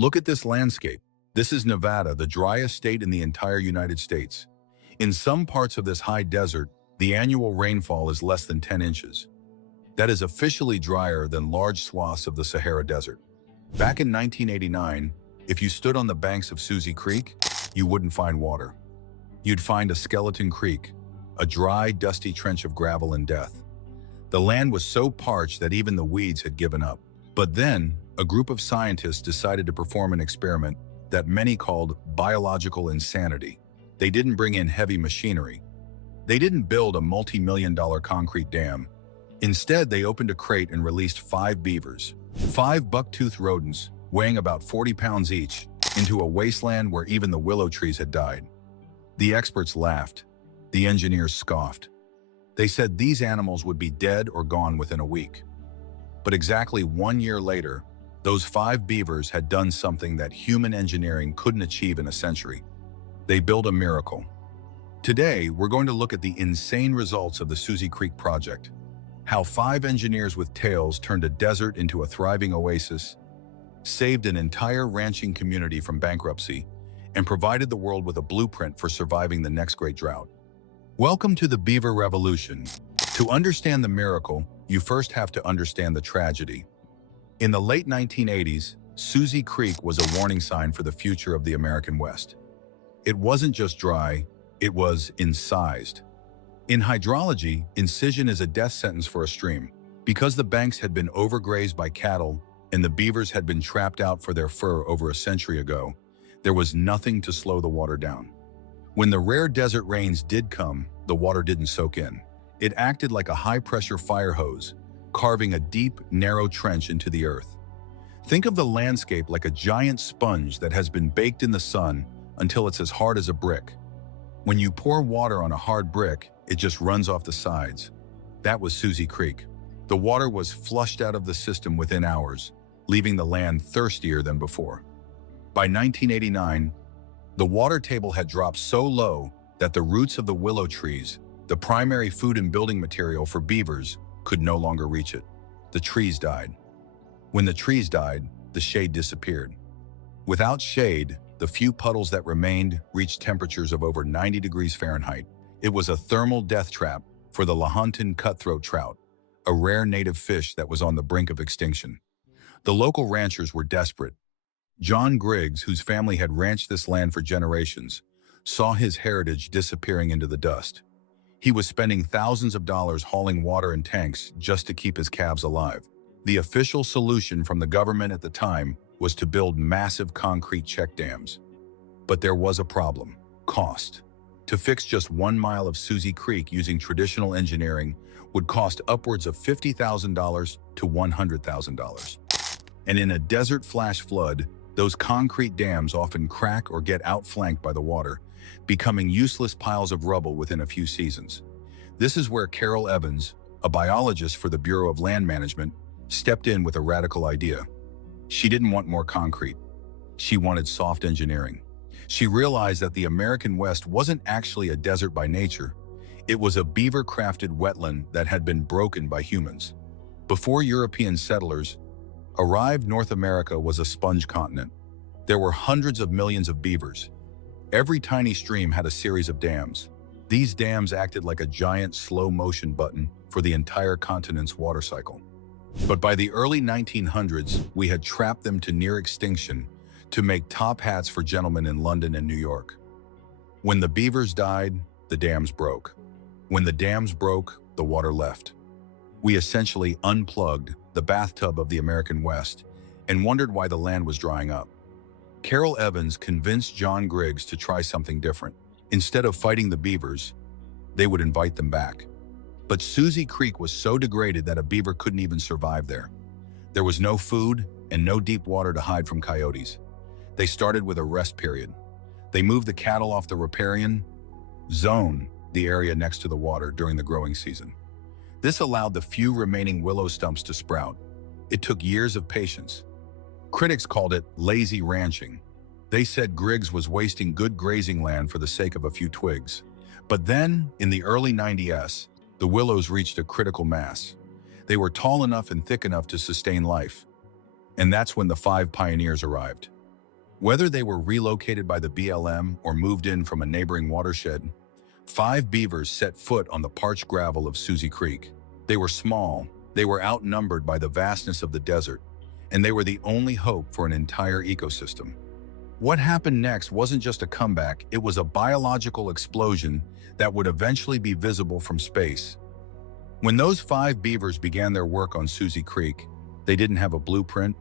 Look at this landscape. This is Nevada, the driest state in the entire United States. In some parts of this high desert, the annual rainfall is less than 10 inches. That is officially drier than large swaths of the Sahara Desert. Back in 1989, if you stood on the banks of Suzie Creek, you wouldn't find water. You'd find a skeleton creek, a dry, dusty trench of gravel and death. The land was so parched that even the weeds had given up. But then, a group of scientists decided to perform an experiment that many called biological insanity. They didn't bring in heavy machinery. They didn't build a multi-million-dollar concrete dam. Instead, they opened a crate and released 5 beavers, 5 buck-toothed rodents, weighing about 40 pounds each, into a wasteland where even the willow trees had died. The experts laughed. The engineers scoffed. They said these animals would be dead or gone within a week. But exactly 1 year later, those 5 beavers had done something that human engineering couldn't achieve in a century. They built a miracle. Today, we're going to look at the insane results of the Suzie Creek project. How 5 engineers with tails turned a desert into a thriving oasis, saved an entire ranching community from bankruptcy, and provided the world with a blueprint for surviving the next great drought. Welcome to the Beaver Revolution. To understand the miracle, you first have to understand the tragedy. In the late 1980s, Suzie Creek was a warning sign for the future of the American West. It wasn't just dry, it was incised. In hydrology, incision is a death sentence for a stream. Because the banks had been overgrazed by cattle and the beavers had been trapped out for their fur over a century ago, there was nothing to slow the water down. When the rare desert rains did come, the water didn't soak in. It acted like a high-pressure fire hose, carving a deep, narrow trench into the earth. Think of the landscape like a giant sponge that has been baked in the sun until it's as hard as a brick. When you pour water on a hard brick, it just runs off the sides. That was Suzie Creek. The water was flushed out of the system within hours, leaving the land thirstier than before. By 1989, the water table had dropped so low that the roots of the willow trees, the primary food and building material for beavers, could no longer reach it. The trees died. When the trees died, the shade disappeared. Without shade, the few puddles that remained reached temperatures of over 90 degrees Fahrenheit. It was a thermal death trap for the Lahontan cutthroat trout, a rare native fish that was on the brink of extinction. The local ranchers were desperate. John Griggs, whose family had ranched this land for generations, saw his heritage disappearing into the dust. He was spending thousands of dollars hauling water in tanks just to keep his calves alive. The official solution from the government at the time was to build massive concrete check dams. But there was a problem: cost. To fix just 1 mile of Suzie Creek using traditional engineering would cost upwards of $50,000 to $100,000. And in a desert flash flood, those concrete dams often crack or get outflanked by the water, becoming useless piles of rubble within a few seasons. This is where Carol Evans, a biologist for the Bureau of Land Management, stepped in with a radical idea. She didn't want more concrete. She wanted soft engineering. She realized that the American West wasn't actually a desert by nature. It was a beaver-crafted wetland that had been broken by humans. Before European settlers arrived, North America was a sponge continent. There were hundreds of millions of beavers. Every tiny stream had a series of dams. These dams acted like a giant slow-motion button for the entire continent's water cycle. But by the early 1900s, we had trapped them to near extinction to make top hats for gentlemen in London and New York. When the beavers died, the dams broke. When the dams broke, the water left. We essentially unplugged the bathtub of the American West and wondered why the land was drying up. Carol Evans convinced John Griggs to try something different. Instead of fighting the beavers, they would invite them back. But Suzie Creek was so degraded that a beaver couldn't even survive there. There was no food and no deep water to hide from coyotes. They started with a rest period. They moved the cattle off the riparian zone, the area next to the water, during the growing season. This allowed the few remaining willow stumps to sprout. It took years of patience. Critics called it lazy ranching. They said Griggs was wasting good grazing land for the sake of a few twigs. But then, in the early 90s, the willows reached a critical mass. They were tall enough and thick enough to sustain life. And that's when the 5 pioneers arrived. Whether they were relocated by the BLM or moved in from a neighboring watershed, 5 beavers set foot on the parched gravel of Suzie Creek. They were small, they were outnumbered by the vastness of the desert, and they were the only hope for an entire ecosystem. What happened next wasn't just a comeback, it was a biological explosion that would eventually be visible from space. When those 5 beavers began their work on Suzie Creek, they didn't have a blueprint,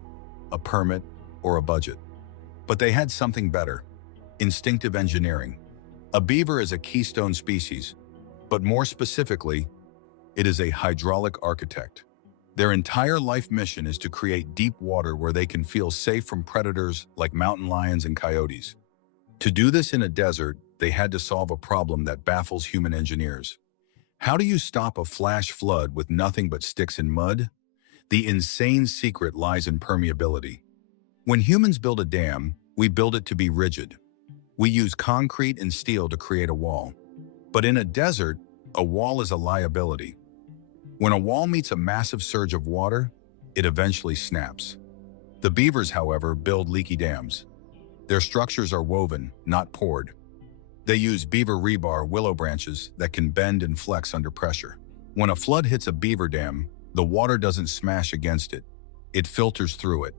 a permit, or a budget. But they had something better: instinctive engineering. A beaver is a keystone species, but more specifically, it is a hydraulic architect. Their entire life mission is to create deep water where they can feel safe from predators like mountain lions and coyotes. To do this in a desert, they had to solve a problem that baffles human engineers. How do you stop a flash flood with nothing but sticks and mud? The insane secret lies in permeability. When humans build a dam, we build it to be rigid. We use concrete and steel to create a wall. But in a desert, a wall is a liability. When a wall meets a massive surge of water, it eventually snaps. The beavers, however, build leaky dams. Their structures are woven, not poured. They use beaver rebar willow branches that can bend and flex under pressure. When a flood hits a beaver dam, the water doesn't smash against it. It filters through it.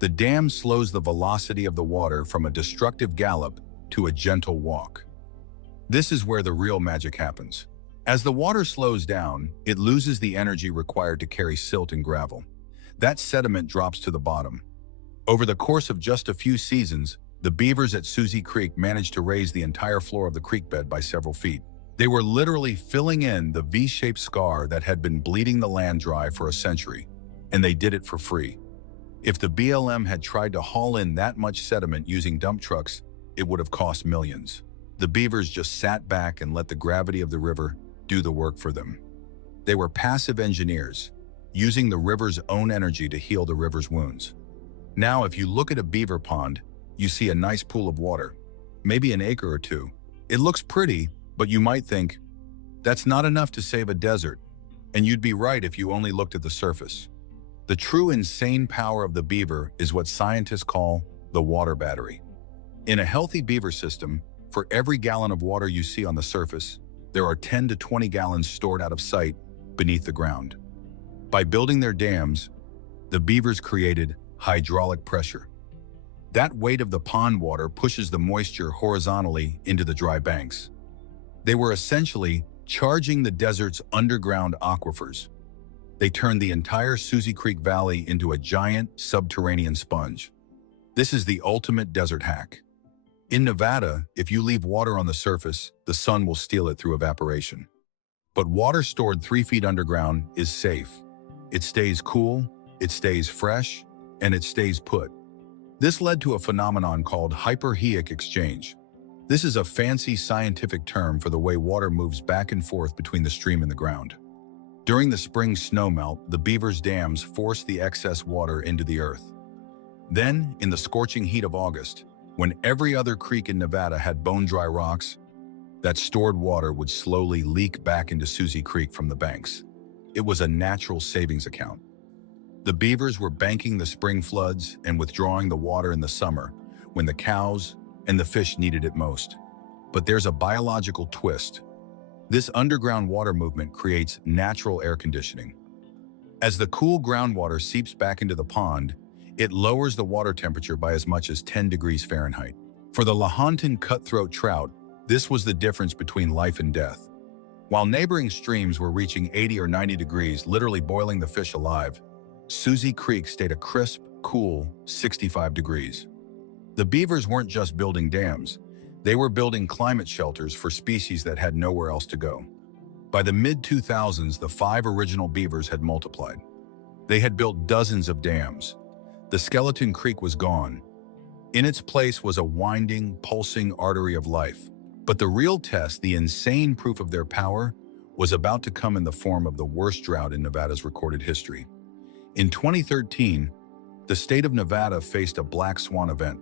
The dam slows the velocity of the water from a destructive gallop to a gentle walk. This is where the real magic happens. As the water slows down, it loses the energy required to carry silt and gravel. That sediment drops to the bottom. Over the course of just a few seasons, the beavers at Suzie Creek managed to raise the entire floor of the creek bed by several feet. They were literally filling in the V-shaped scar that had been bleeding the land dry for a century, and they did it for free. If the BLM had tried to haul in that much sediment using dump trucks, it would have cost millions. The beavers just sat back and let the gravity of the river do the work for them. They were passive engineers, using the river's own energy to heal the river's wounds. Now, if you look at a beaver pond, you see a nice pool of water, maybe an acre or two. It looks pretty, but you might think, that's not enough to save a desert. And you'd be right if you only looked at the surface. The true insane power of the beaver is what scientists call the water battery. In a healthy beaver system, for every gallon of water you see on the surface, there are 10 to 20 gallons stored out of sight beneath the ground. By building their dams, the beavers created hydraulic pressure. That weight of the pond water pushes the moisture horizontally into the dry banks. They were essentially charging the desert's underground aquifers. They turned the entire Suzie Creek Valley into a giant subterranean sponge. This is the ultimate desert hack. In Nevada, if you leave water on the surface, the sun will steal it through evaporation. But water stored 3 feet underground is safe. It stays cool, it stays fresh, and it stays put. This led to a phenomenon called hyperheic exchange. This is a fancy scientific term for the way water moves back and forth between the stream and the ground. During the spring snowmelt, the beavers' dams force the excess water into the earth. Then, in the scorching heat of August, when every other creek in Nevada had bone-dry rocks, that stored water would slowly leak back into Suzie Creek from the banks. It was a natural savings account. The beavers were banking the spring floods and withdrawing the water in the summer, when the cows and the fish needed it most. But there's a biological twist. This underground water movement creates natural air conditioning. As the cool groundwater seeps back into the pond, it lowers the water temperature by as much as 10 degrees Fahrenheit. For the Lahontan cutthroat trout, this was the difference between life and death. While neighboring streams were reaching 80 or 90 degrees, literally boiling the fish alive, Suzie Creek stayed a crisp, cool 65 degrees. The beavers weren't just building dams, they were building climate shelters for species that had nowhere else to go. By the mid-2000s, the 5 original beavers had multiplied. They had built dozens of dams. The skeleton creek was gone. In its place was a winding, pulsing artery of life. But the real test, the insane proof of their power, was about to come in the form of the worst drought in Nevada's recorded history. In 2013, the state of Nevada faced a black swan event.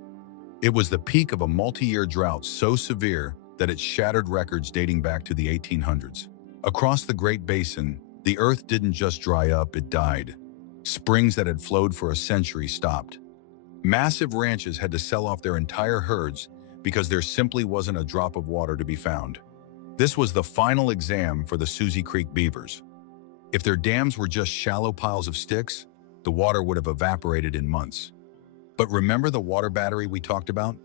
It was the peak of a multi-year drought so severe that it shattered records dating back to the 1800s. Across the Great Basin, the earth didn't just dry up, it died. Springs that had flowed for a century stopped. Massive ranches had to sell off their entire herds because there simply wasn't a drop of water to be found. This was the final exam for the Suzie Creek beavers. If their dams were just shallow piles of sticks, the water would have evaporated in months. But remember the water battery we talked about?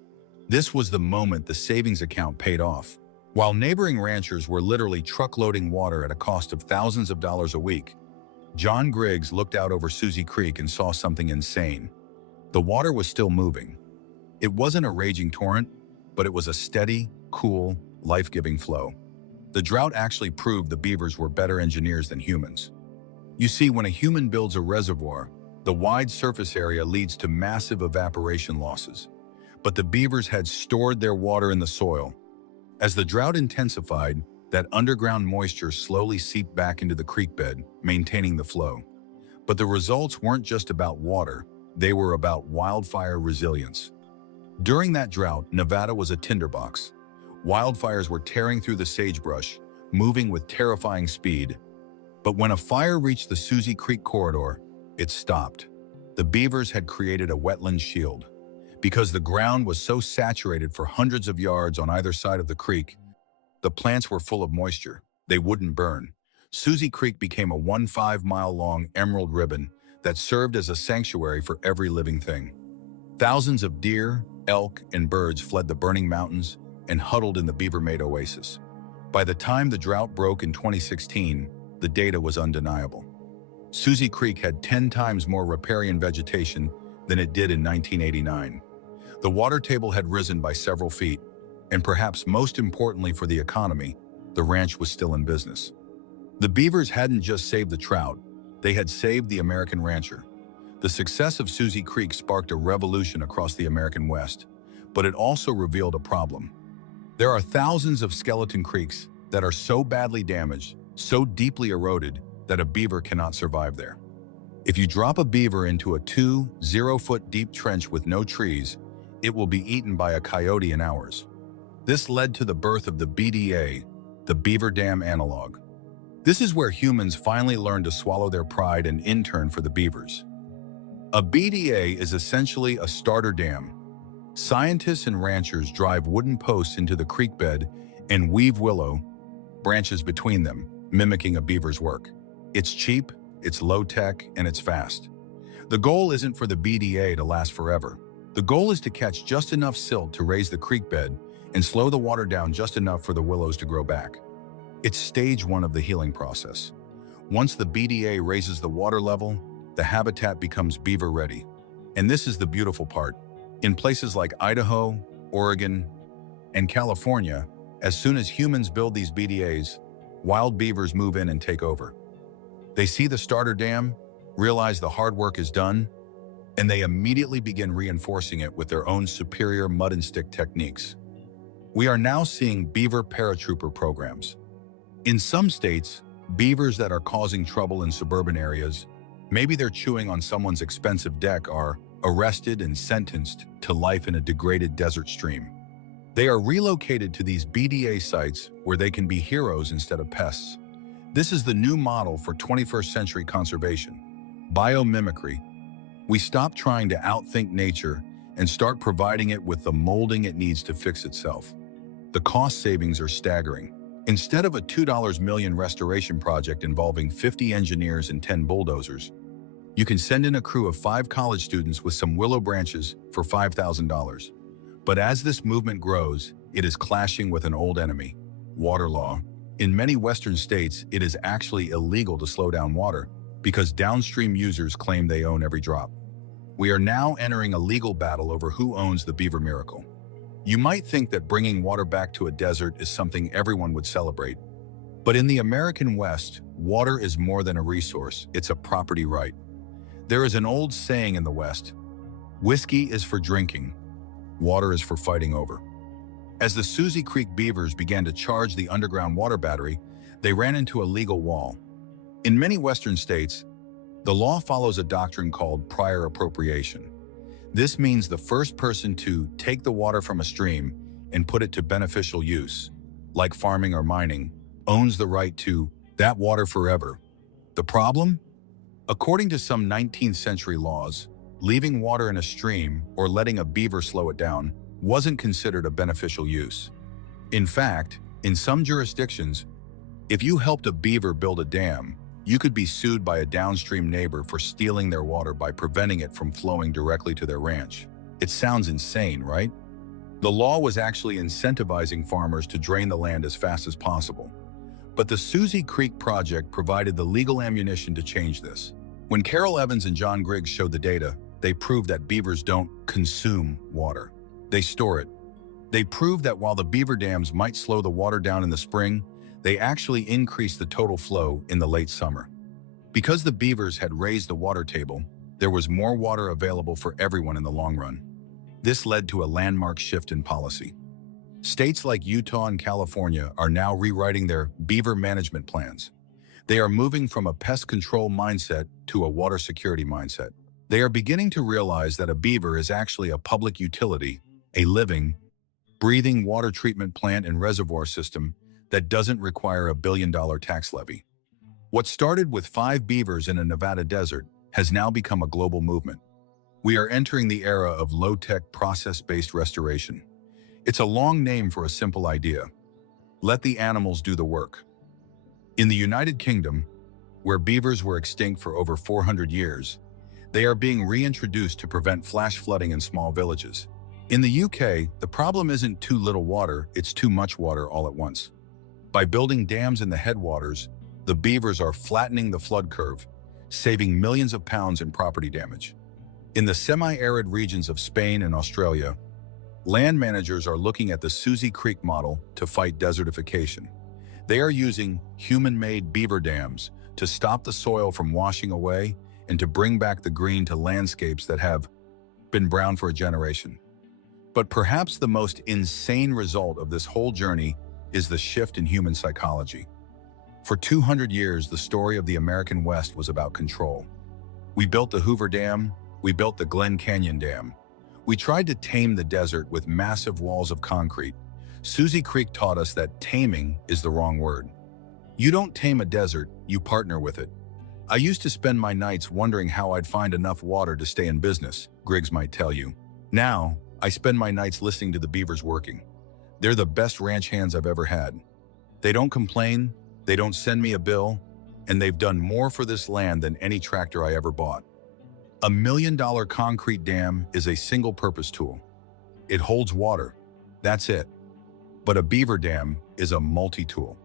This was the moment the savings account paid off. While neighboring ranchers were literally truckloading water at a cost of thousands of dollars a week, John Griggs looked out over Suzie Creek and saw something insane. The water was still moving. It wasn't a raging torrent, but it was a steady, cool, life-giving flow. The drought actually proved the beavers were better engineers than humans. You see, when a human builds a reservoir, the wide surface area leads to massive evaporation losses. But the beavers had stored their water in the soil. As the drought intensified, that underground moisture slowly seeped back into the creek bed, maintaining the flow. But the results weren't just about water, they were about wildfire resilience. During that drought, Nevada was a tinderbox. Wildfires were tearing through the sagebrush, moving with terrifying speed. But when a fire reached the Suzie Creek corridor, it stopped. The beavers had created a wetland shield. Because the ground was so saturated for hundreds of yards on either side of the creek, the plants were full of moisture. They wouldn't burn. Suzie Creek became a 15-mile-long emerald ribbon that served as a sanctuary for every living thing. Thousands of deer, elk, and birds fled the burning mountains and huddled in the beaver-made oasis. By the time the drought broke in 2016, the data was undeniable. Suzie Creek had 10 times more riparian vegetation than it did in 1989. The water table had risen by several feet, and perhaps most importantly for the economy, the ranch was still in business. The beavers hadn't just saved the trout, they had saved the American rancher. The success of Suzie Creek sparked a revolution across the American West, but it also revealed a problem. There are thousands of skeleton creeks that are so badly damaged, so deeply eroded, that a beaver cannot survive there. If you drop a beaver into a 2-0-foot deep trench with no trees, it will be eaten by a coyote in hours. This led to the birth of the BDA, the beaver dam analog. This is where humans finally learned to swallow their pride and intern for the beavers. A BDA is essentially a starter dam. Scientists and ranchers drive wooden posts into the creek bed and weave willow branches between them, mimicking a beaver's work. It's cheap, it's low-tech, and it's fast. The goal isn't for the BDA to last forever. The goal is to catch just enough silt to raise the creek bed and slow the water down just enough for the willows to grow back. It's stage one of the healing process. Once the BDA raises the water level, the habitat becomes beaver-ready. And this is the beautiful part. In places like Idaho, Oregon, and California, as soon as humans build these BDAs, wild beavers move in and take over. They see the starter dam, realize the hard work is done, and they immediately begin reinforcing it with their own superior mud and stick techniques. We are now seeing beaver paratrooper programs. In some states, beavers that are causing trouble in suburban areas, maybe they're chewing on someone's expensive deck, are arrested and sentenced to life in a degraded desert stream. They are relocated to these BDA sites where they can be heroes instead of pests. This is the new model for 21st century conservation. Biomimicry. We stop trying to outthink nature and start providing it with the molding it needs to fix itself. The cost savings are staggering. Instead of a $2 million restoration project involving 50 engineers and 10 bulldozers, you can send in a crew of 5 college students with some willow branches for $5,000. But as this movement grows, it is clashing with an old enemy, water law. In many Western states, it is actually illegal to slow down water because downstream users claim they own every drop. We are now entering a legal battle over who owns the beaver miracle. You might think that bringing water back to a desert is something everyone would celebrate. But in the American West, water is more than a resource, it's a property right. There is an old saying in the West, whiskey is for drinking, water is for fighting over. As the Suzie Creek beavers began to charge the underground water battery, they ran into a legal wall. In many Western states, the law follows a doctrine called prior appropriation. This means the first person to take the water from a stream and put it to beneficial use, like farming or mining, owns the right to that water forever. The problem? According to some 19th century laws, leaving water in a stream or letting a beaver slow it down wasn't considered a beneficial use. In fact, in some jurisdictions, if you helped a beaver build a dam, you could be sued by a downstream neighbor for stealing their water by preventing it from flowing directly to their ranch. It sounds insane, right? The law was actually incentivizing farmers to drain the land as fast as possible. But the Suzie Creek project provided the legal ammunition to change this. When Carol Evans and John Griggs showed the data, they proved that beavers don't consume water. They store it. They proved that while the beaver dams might slow the water down in the spring, they actually increase the total flow in the late summer. Because the beavers had raised the water table, there was more water available for everyone in the long run. This led to a landmark shift in policy. States like Utah and California are now rewriting their beaver management plans. They are moving from a pest control mindset to a water security mindset. They are beginning to realize that a beaver is actually a public utility, a living, breathing water treatment plant and reservoir system that doesn't require a billion-dollar tax levy. What started with 5 beavers in a Nevada desert has now become a global movement. We are entering the era of low-tech, process-based restoration. It's a long name for a simple idea. Let the animals do the work. In the United Kingdom, where beavers were extinct for over 400 years, they are being reintroduced to prevent flash flooding in small villages. In the UK, the problem isn't too little water, it's too much water all at once. By building dams in the headwaters, the beavers are flattening the flood curve, saving millions of pounds in property damage. In the semi-arid regions of Spain and Australia, land managers are looking at the Suzie Creek model to fight desertification. They are using human-made beaver dams to stop the soil from washing away and to bring back the green to landscapes that have been brown for a generation. But perhaps the most insane result of this whole journey is the shift in human psychology. For 200 years, the story of the American West was about control. We built the Hoover Dam, we built the Glen Canyon Dam. We tried to tame the desert with massive walls of concrete. Suzie Creek taught us that taming is the wrong word. You don't tame a desert, you partner with it. I used to spend my nights wondering how I'd find enough water to stay in business, Griggs might tell you. Now, I spend my nights listening to the beavers working. They're the best ranch hands I've ever had. They don't complain, they don't send me a bill, and they've done more for this land than any tractor I ever bought. $1 million concrete dam is a single-purpose tool. It holds water, that's it. But a beaver dam is a multi-tool.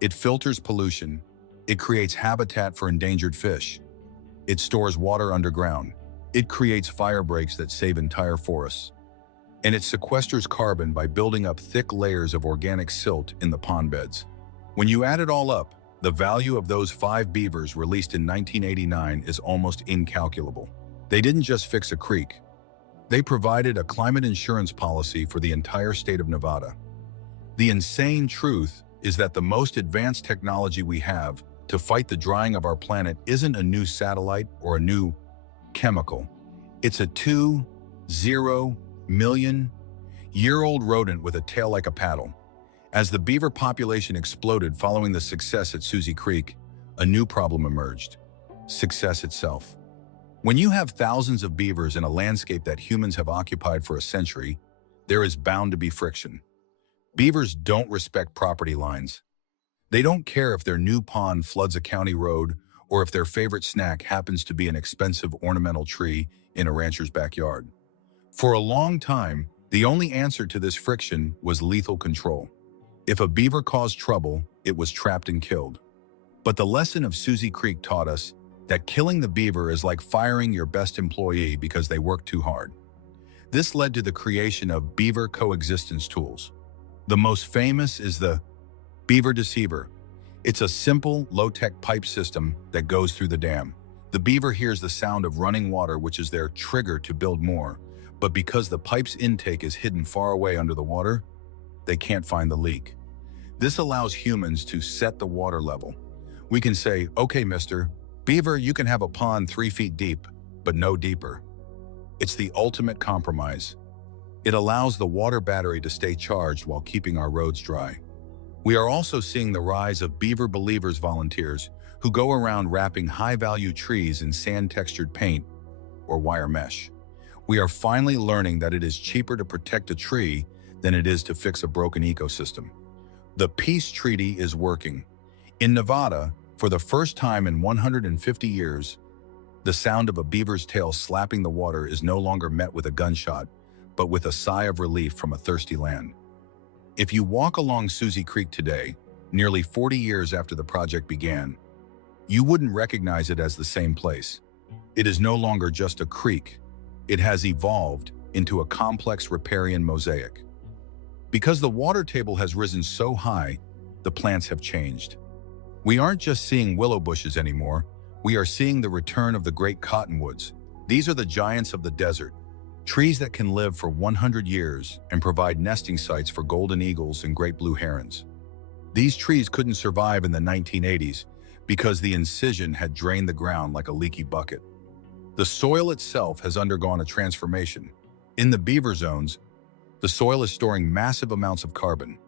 It filters pollution, it creates habitat for endangered fish, it stores water underground, it creates fire breaks that save entire forests, and it sequesters carbon by building up thick layers of organic silt in the pond beds. When you add it all up, the value of those 5 beavers released in 1989 is almost incalculable. They didn't just fix a creek. They provided a climate insurance policy for the entire state of Nevada. The insane truth is that the most advanced technology we have to fight the drying of our planet isn't a new satellite or a new chemical. It's a 2.0 million-year-old rodent with a tail like a paddle. As the beaver population exploded following the success at Suzie Creek, a new problem emerged: success itself. When you have thousands of beavers in a landscape that humans have occupied for a century, there is bound to be friction. Beavers don't respect property lines. They don't care if their new pond floods a county road or if their favorite snack happens to be an expensive ornamental tree in a rancher's backyard. For a long time, the only answer to this friction was lethal control. If a beaver caused trouble, it was trapped and killed. But the lesson of Suzie Creek taught us that killing the beaver is like firing your best employee because they worked too hard. This led to the creation of beaver coexistence tools. The most famous is the Beaver Deceiver. It's a simple, low-tech pipe system that goes through the dam. The beaver hears the sound of running water, which is their trigger to build more. But because the pipe's intake is hidden far away under the water, they can't find the leak. This allows humans to set the water level. We can say, okay, Mr. Beaver, you can have a pond 3 feet deep, but no deeper. It's the ultimate compromise. It allows the water battery to stay charged while keeping our roads dry. We are also seeing the rise of Beaver Believers volunteers who go around wrapping high-value trees in sand-textured paint or wire mesh. We are finally learning that it is cheaper to protect a tree than it is to fix a broken ecosystem. The peace treaty is working. In Nevada, for the first time in 150 years, the sound of a beaver's tail slapping the water is no longer met with a gunshot, but with a sigh of relief from a thirsty land. If you walk along Suzie Creek today, nearly 40 years after the project began, you wouldn't recognize it as the same place. It is no longer just a creek. It has evolved into a complex riparian mosaic. Because the water table has risen so high, the plants have changed. We aren't just seeing willow bushes anymore. We are seeing the return of the great cottonwoods. These are the giants of the desert, trees that can live for 100 years and provide nesting sites for golden eagles and great blue herons. These trees couldn't survive in the 1980s because the incision had drained the ground like a leaky bucket. The soil itself has undergone a transformation. In the beaver zones, the soil is storing massive amounts of carbon.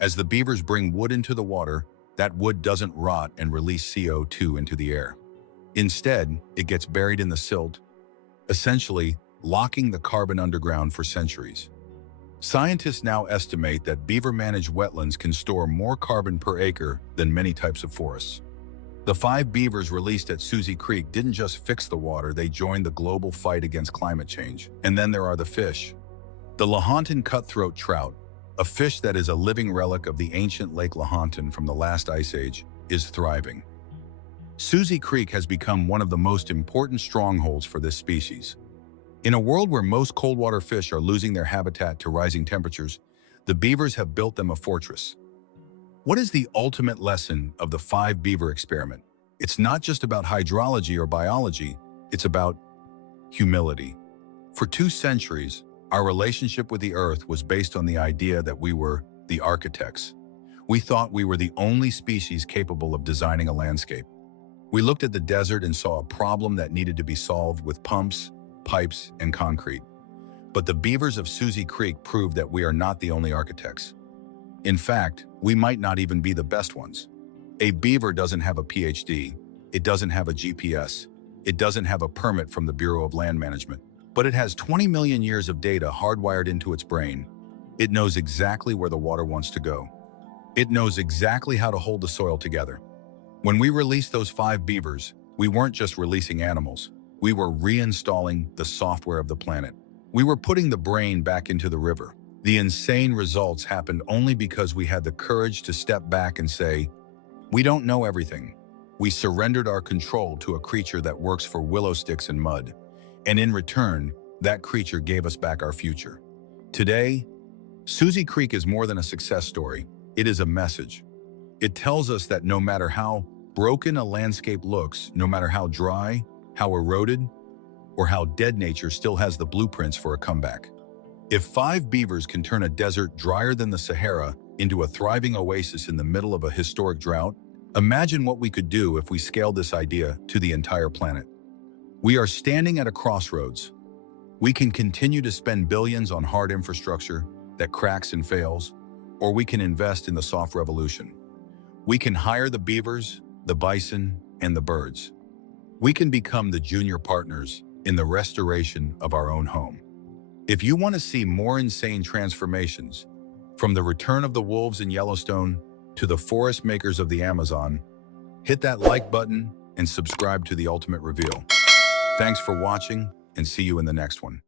As the beavers bring wood into the water, that wood doesn't rot and release CO2 into the air. Instead, it gets buried in the silt, essentially locking the carbon underground for centuries. Scientists now estimate that beaver-managed wetlands can store more carbon per acre than many types of forests. The 5 beavers released at Suzie Creek didn't just fix the water, they joined the global fight against climate change. And then there are the fish. The Lahontan cutthroat trout, a fish that is a living relic of the ancient Lake Lahontan from the last ice age, is thriving. Suzie Creek has become one of the most important strongholds for this species. In a world where most cold-water fish are losing their habitat to rising temperatures, the beavers have built them a fortress. What is the ultimate lesson of the 5 beaver experiment? It's not just about hydrology or biology, it's about humility. For 2 centuries, our relationship with the earth was based on the idea that we were the architects. We thought we were the only species capable of designing a landscape. We looked at the desert and saw a problem that needed to be solved with pumps, pipes, and concrete. But the beavers of Suzie Creek proved that we are not the only architects. In fact, we might not even be the best ones. A beaver doesn't have a PhD, it doesn't have a GPS, it doesn't have a permit from the Bureau of Land Management, but it has 20 million years of data hardwired into its brain. It knows exactly where the water wants to go. It knows exactly how to hold the soil together. When we released those 5 beavers, we weren't just releasing animals. We were reinstalling the software of the planet. We were putting the brain back into the river. The insane results happened only because we had the courage to step back and say, we don't know everything. We surrendered our control to a creature that works for willow sticks and mud. And in return, that creature gave us back our future. Today, Suzie Creek is more than a success story. It is a message. It tells us that no matter how broken a landscape looks, no matter how dry, how eroded, or how dead nature still has the blueprints for a comeback. If 5 beavers can turn a desert drier than the Sahara into a thriving oasis in the middle of a historic drought, imagine what we could do if we scaled this idea to the entire planet. We are standing at a crossroads. We can continue to spend billions on hard infrastructure that cracks and fails, or we can invest in the soft revolution. We can hire the beavers, the bison, and the birds. We can become the junior partners in the restoration of our own home. If you want to see more insane transformations, from the return of the wolves in Yellowstone to the forest makers of the Amazon, hit that like button and subscribe to The Ultimate Reveal. Thanks for watching, and see you in the next one.